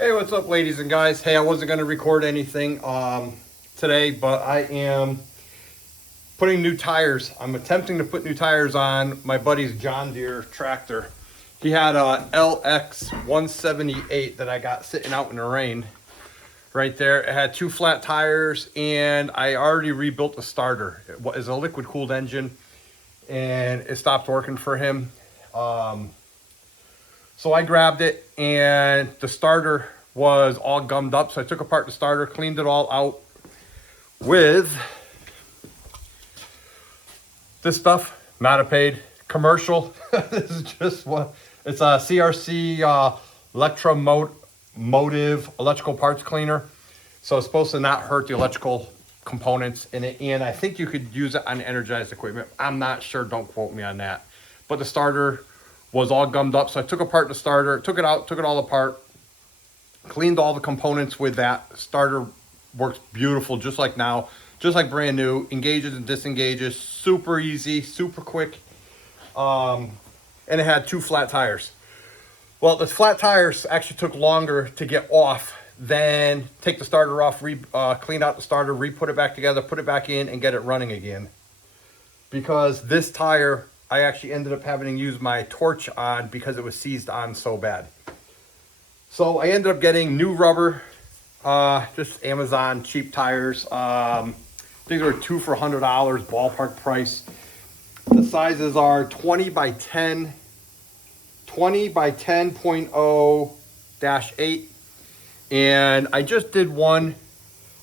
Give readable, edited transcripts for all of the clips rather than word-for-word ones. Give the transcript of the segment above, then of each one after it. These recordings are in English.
Hey, what's up, ladies and guys? Hey, I wasn't going to record anything today, but I am putting new tires. I'm attempting to put new tires on my buddy's John Deere tractor. He had a LX 178 that I got sitting out in the rain right there. It had two flat tires, and I already rebuilt the starter. It was a liquid cooled engine, and it stopped working for him. So I grabbed it, and the starter was all gummed up. So I took apart the starter, cleaned it all out with this stuff. Matapade commercial. This is just what it's a CRC electromotive electrical parts cleaner. So it's supposed to not hurt the electrical components in it, and I think you could use it on energized equipment. I'm not sure. Don't quote me on that. But the starter was all gummed up, so I took apart the starter, took it out, took it all apart, cleaned all the components with that. Starter works beautiful, just like now, just like brand new. Engages and disengages, super easy, super quick. And it had two flat tires. Well, the flat tires actually took longer to get off than take the starter off, clean out the starter, re-put it back together, put it back in, and get it running again. Because this tire, I actually ended up having to use my torch on because it was seized on so bad. So I ended up getting new rubber, just Amazon cheap tires. These are 2 for $100, ballpark price. The sizes are 20 by 10, 20 by 10.0-8. And I just did one.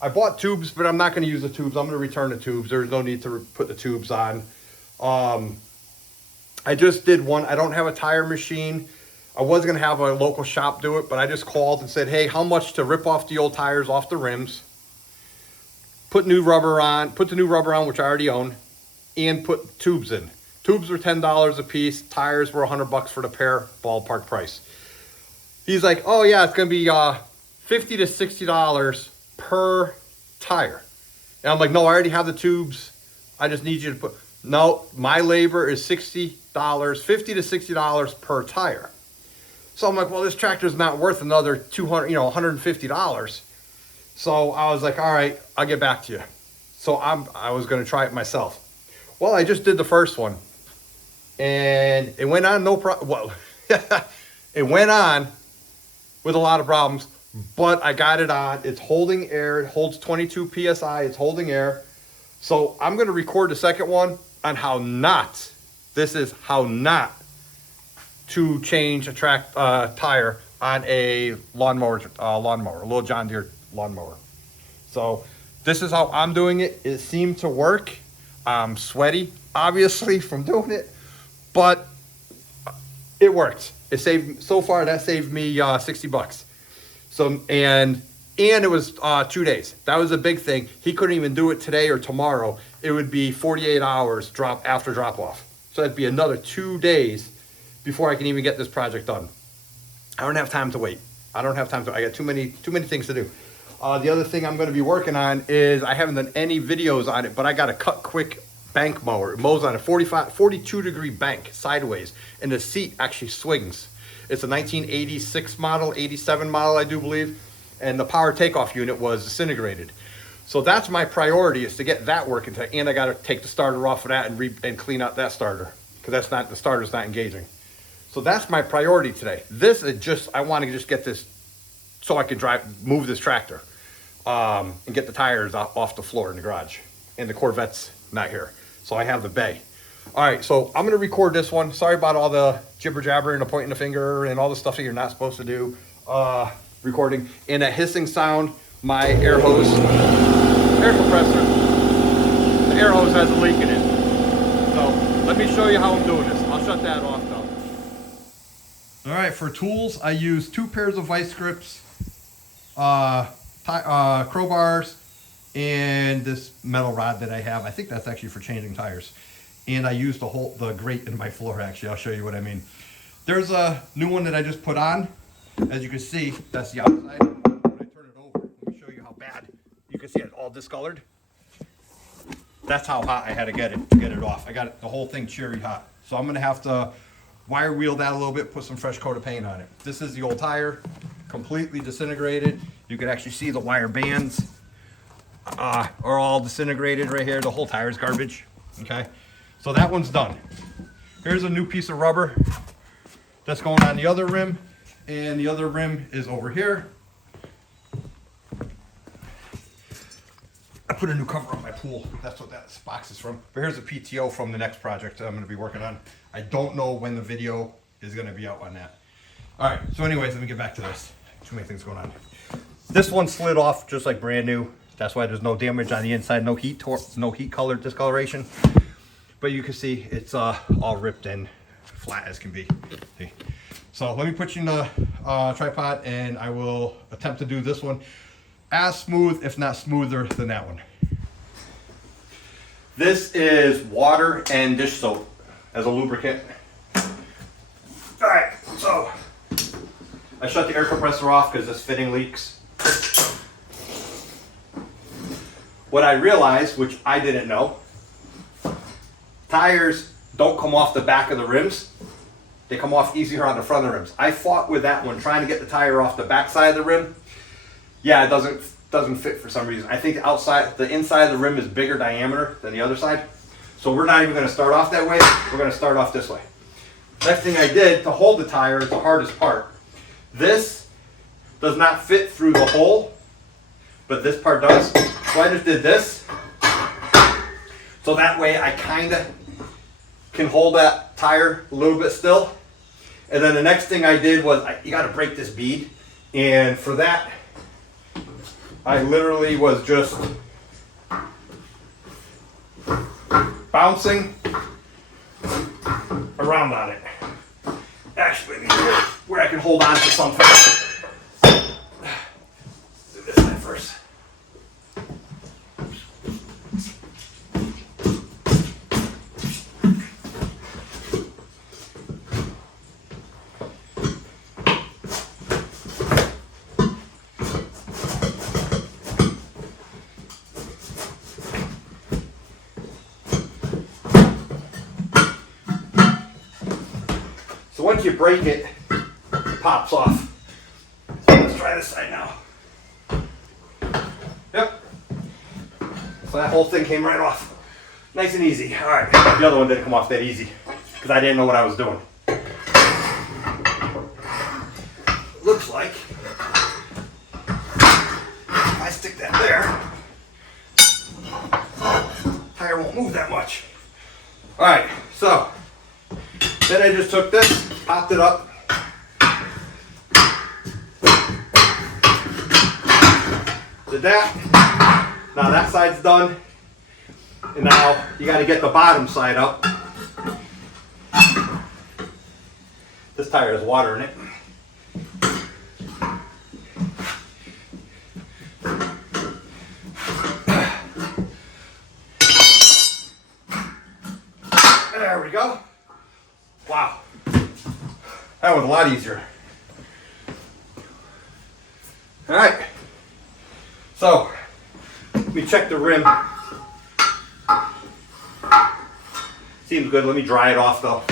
I bought tubes, but I'm not going to use the tubes. I'm going to return the tubes. There's no need to put the tubes on. I just did one. I don't have a tire machine. I was going to have a local shop do it, but I just called and said, hey, how much to rip off the old tires off the rims, put new rubber on, put the new rubber on, which I already own, and put tubes in. Tubes were $10 a piece. Tires were $100 for the pair, ballpark price. He's like, oh yeah, it's going to be $50 to $60 per tire. And I'm like, no, I already have the tubes. I just need you to put, no, my labor is $60, $50 to $60 per tire. So I'm like, well, this tractor's not worth another $200, $150. So I was like, all right, I'll get back to you. So I was going to try it myself. Well, I just did the first one, and it went on no problem. Well, it went on with a lot of problems, but I got it on. It's holding air. It holds 22 psi. It's holding air. So I'm going to record the second one on how not to change a tire on a lawnmower, a little John Deere lawnmower. So this is how I'm doing it. It seemed to work. I'm sweaty, obviously, from doing it, but it worked. It saved, so far that saved me $60. So, and it was 2 days. That was a big thing. He couldn't even do it today or tomorrow. It would be 48 hours after drop off. So that'd be another 2 days before I can even get this project done. I don't have time to wait. I got too many things to do. The other thing I'm going to be working on is, I haven't done any videos on it, but I got a cut quick bank mower. It mows on a 42 degree bank sideways, and the seat actually swings. It's a 1986 model, 87 model, I do believe, and the power takeoff unit was disintegrated. So that's my priority, is to get that working today, and I got to take the starter off of that and clean out that starter, because the starter's not engaging. So that's my priority today. This is just, I want to just get this so I can move this tractor, and get the tires off the floor in the garage. And the Corvette's not here, so I have the bay. All right, so I'm gonna record this one. Sorry about all the jibber jabber and the pointing the finger and all the stuff that you're not supposed to do. Recording, and that hissing sound, my air compressor, the air hose has a leak in it. So let me show you how I'm doing this. I'll shut that off though. All right, for tools, I use 2 pairs of vice grips, crowbars, and this metal rod that I have. I think that's actually for changing tires. And I used the grate in my floor, actually. I'll show you what I mean. There's a new one that I just put on. As you can see, that's the outside. When I turn it over, let me show you how bad. You can see it all discolored. That's how hot I had to get it off. I got it, the whole thing cherry hot. So I'm gonna have to wire wheel that a little bit, put some fresh coat of paint on it. This is the old tire. completely disintegrated. You can actually see the wire bands are all disintegrated right here. The whole tire is garbage. Okay, so that one's done. Here's a new piece of rubber that's going on the other rim, and the other rim is over here. I put a new cover on my pool. That's what that box is from. But here's a PTO from the next project that I'm going to be working on. I don't know when the video is going to be out on that. All right, so anyways, let me get back to this. Too many things going on. This one slid off just like brand new. That's why there's no damage on the inside, no heat color discoloration. But you can see it's all ripped and flat as can be. See? So let me put you in the tripod, and I will attempt to do this one as smooth, if not smoother than that one. This is water and dish soap as a lubricant. All right, so I shut the air compressor off because this fitting leaks. What I realized, which I didn't know, tires don't come off the back of the rims. They come off easier on the front of the rims. I fought with that one, trying to get the tire off the back side of the rim. Yeah, it doesn't fit for some reason. I think the inside of the rim is bigger diameter than the other side. So we're not even going to start off that way. We're going to start off this way. Next thing I did to hold the tire is the hardest part. This does not fit through the hole, but this part does. So I just did this. So that way I kind of can hold that tire a little bit still. And then the next thing I did was, you got to break this bead. And for that, I literally was just bouncing around on it. Actually, where I can hold on to something. Do this side first. So once you break it, it pops off. So let's try this side now. Yep. So that whole thing came right off. Nice and easy. All right, the other one didn't come off that easy because I didn't know what I was doing. Looks like if I stick that there, tire won't move that much. All right, so then I just took this, popped it up. Did that. Now that side's done. And now you got to get the bottom side up. This tire has water in it. There we go. Wow, that was a lot easier. All right, so let me check the rim. Seems good. Let me dry it off though.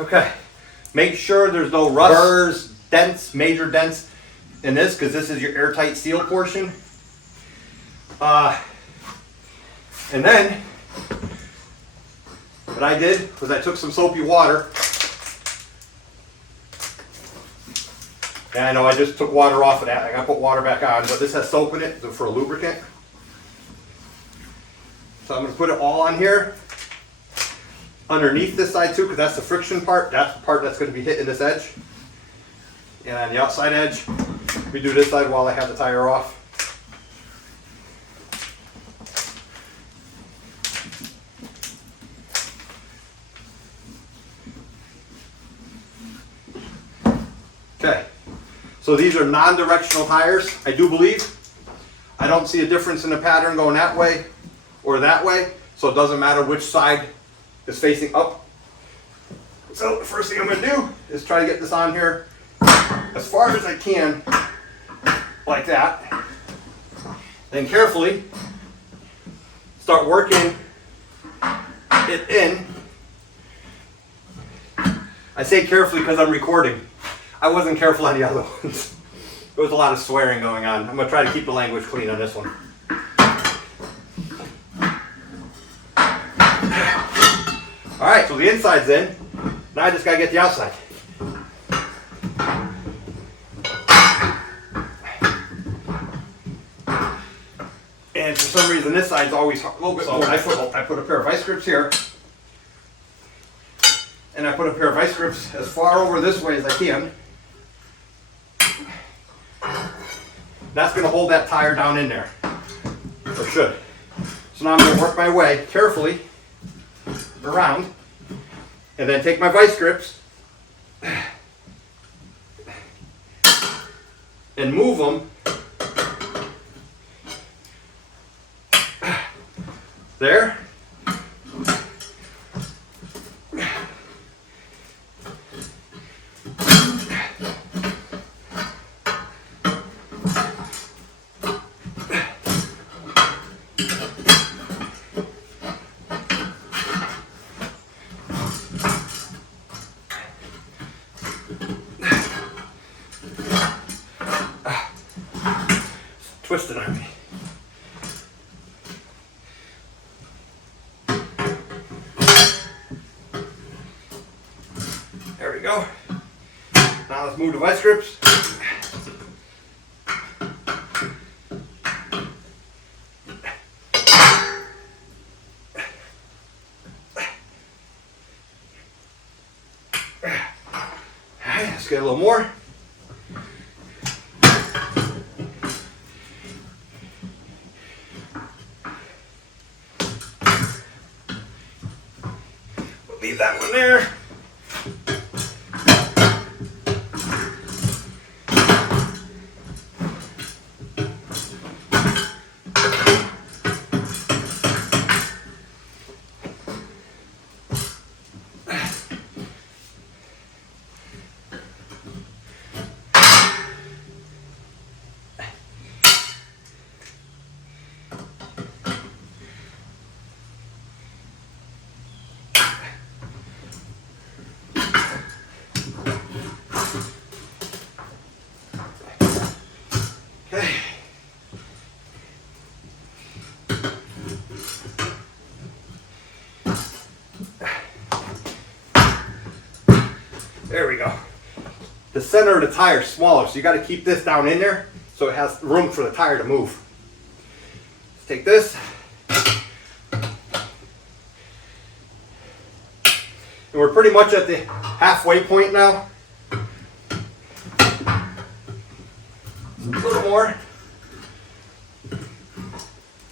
Okay, make sure there's no rust, burrs, dents, major dents in this, because this is your airtight seal portion. And then what I did was I took some soapy water. And I know I just took water off of that. I gotta put water back on, but this has soap in it for a lubricant. So I'm gonna put it all on here. Underneath this side too, because that's the friction part. That's the part that's going to be hitting this edge. And on the outside edge, we do this side while I have the tire off. Okay, so these are non-directional tires, I do believe. I don't see a difference in the pattern going that way or that way, so it doesn't matter which side is facing up So the first thing I'm going to do is try to get this on here as far as I can, like that. Then carefully start working it in. I say carefully because I'm recording. I wasn't careful on the other ones. There was a lot of swearing going on. I'm going to try to keep the language clean on this one. Alright, so the inside's in. Now I just got to get the outside. And for some reason this side's always a little bit lower. I put a pair of vice grips here. And I put a pair of vice grips as far over this way as I can. That's going to hold that tire down in there. Or should. So now I'm going to work my way carefully around. And then take my vice grips and move them there. Twisted on me. There we go. Now let's move the vice grips. Let's get a little more. Leave that one there. There we go. The center of the tire is smaller, so you got to keep this down in there so it has room for the tire to move. Let's take this. And we're pretty much at the halfway point now. A little more.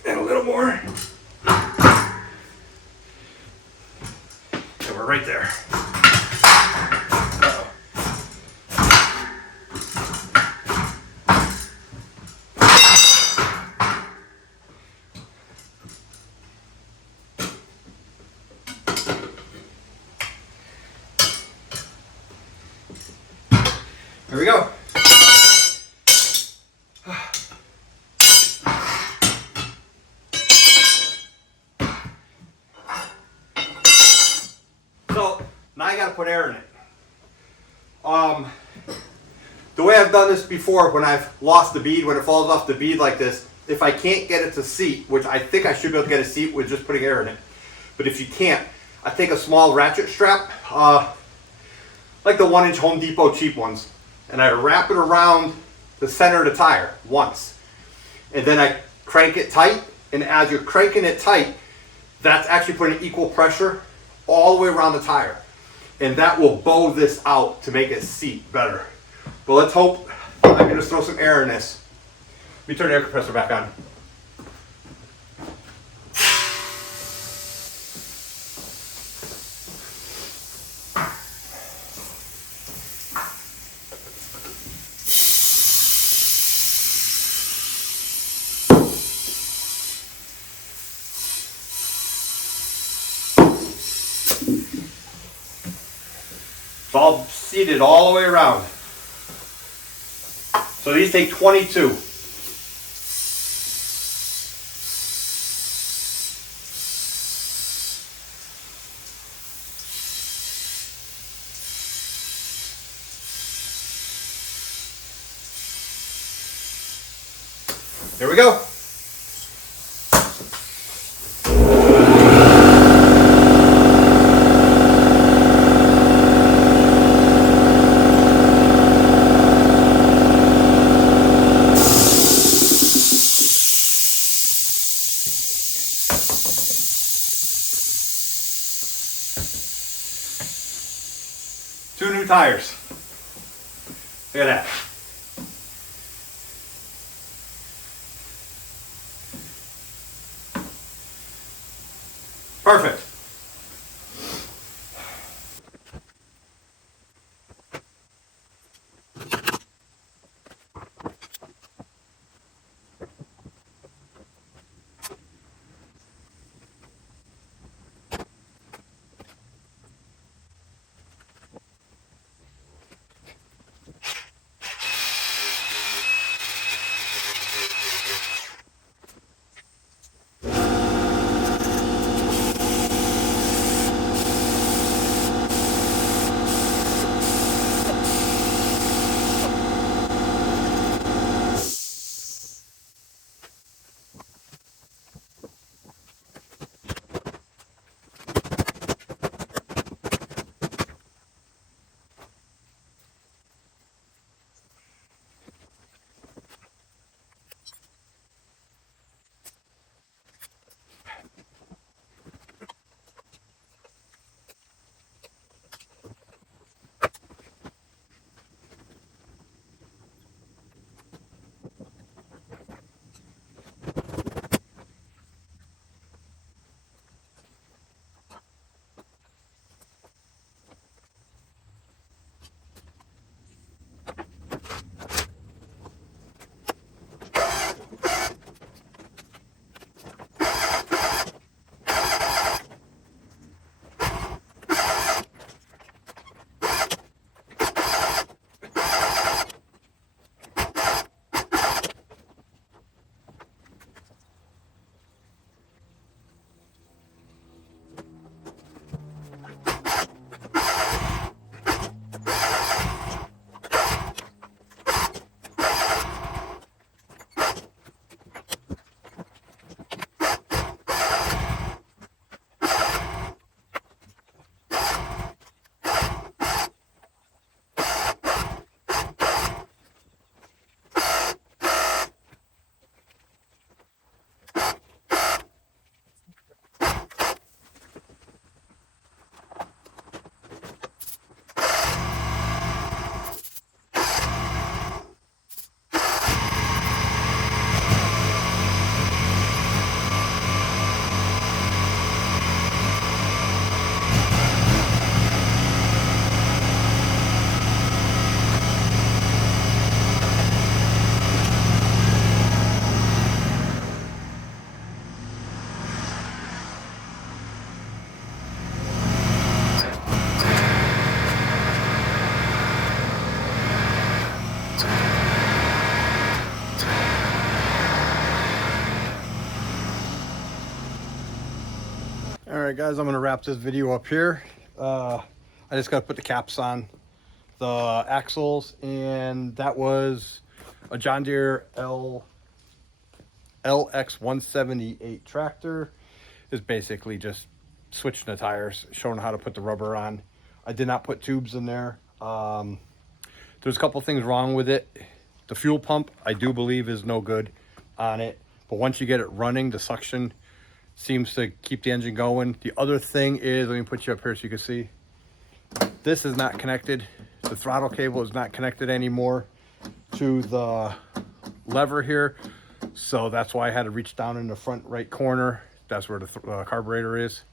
And a little more. And we're right there. Here we go. So now I got to put air in it. The way I've done this before, when I've lost the bead, when it falls off the bead like this, if I can't get it to seat, which I think I should be able to get a seat with just putting air in it, but if you can't, I take a small ratchet strap, like the 1-inch Home Depot cheap ones, and I wrap it around the center of the tire once, and then I crank it tight, and as you're cranking it tight, that's actually putting equal pressure all the way around the tire, and that will bow this out to make it seat better. But let's hope I can just throw some air in this. Let me turn the air compressor back on. It's all seated all the way around. So these take 22. Here we go. Two new tires. Look at that. Perfect. All right, guys, I'm gonna wrap this video up here. I just gotta put the caps on the axles, and that was a John Deere LX178 tractor. Is basically just switching the tires, showing how to put the rubber on. I did not put tubes in there. There's a couple things wrong with it. The fuel pump, I do believe, is no good on it, but once you get it running, the suction seems to keep the engine going. The other thing is, let me put you up here so you can see. This is not connected. The throttle cable is not connected anymore to the lever here. So that's why I had to reach down in the front right corner. That's where the carburetor is.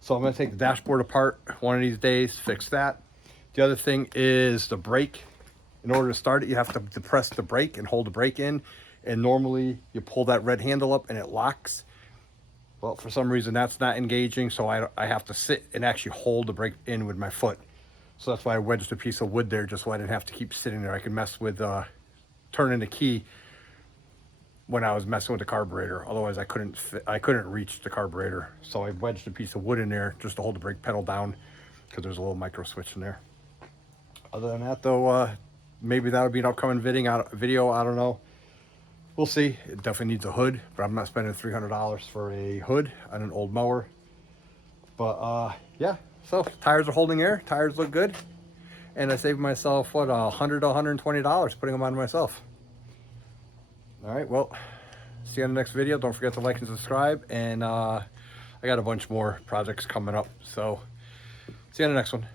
So I'm gonna take the dashboard apart one of these days, fix that. The other thing is the brake. In order to start it, you have to depress the brake and hold the brake in. And normally you pull that red handle up and it locks. Well, for some reason that's not engaging, so I have to sit and actually hold the brake in with my foot. So that's why I wedged a piece of wood there, just so I didn't have to keep sitting there. I could mess with turning the key when I was messing with the carburetor. Otherwise, I couldn't reach the carburetor. So I wedged a piece of wood in there just to hold the brake pedal down, because there's a little micro switch in there. Other than that, though, maybe that'll be an upcoming video. I don't know. We'll see. It definitely needs a hood, but I'm not spending $300 for a hood on an old mower. But yeah, so tires are holding air. Tires look good. And I saved myself, what, $100 to $120 putting them on myself. All right, well, see you on the next video. Don't forget to like and subscribe. And I got a bunch more projects coming up. So see you on the next one.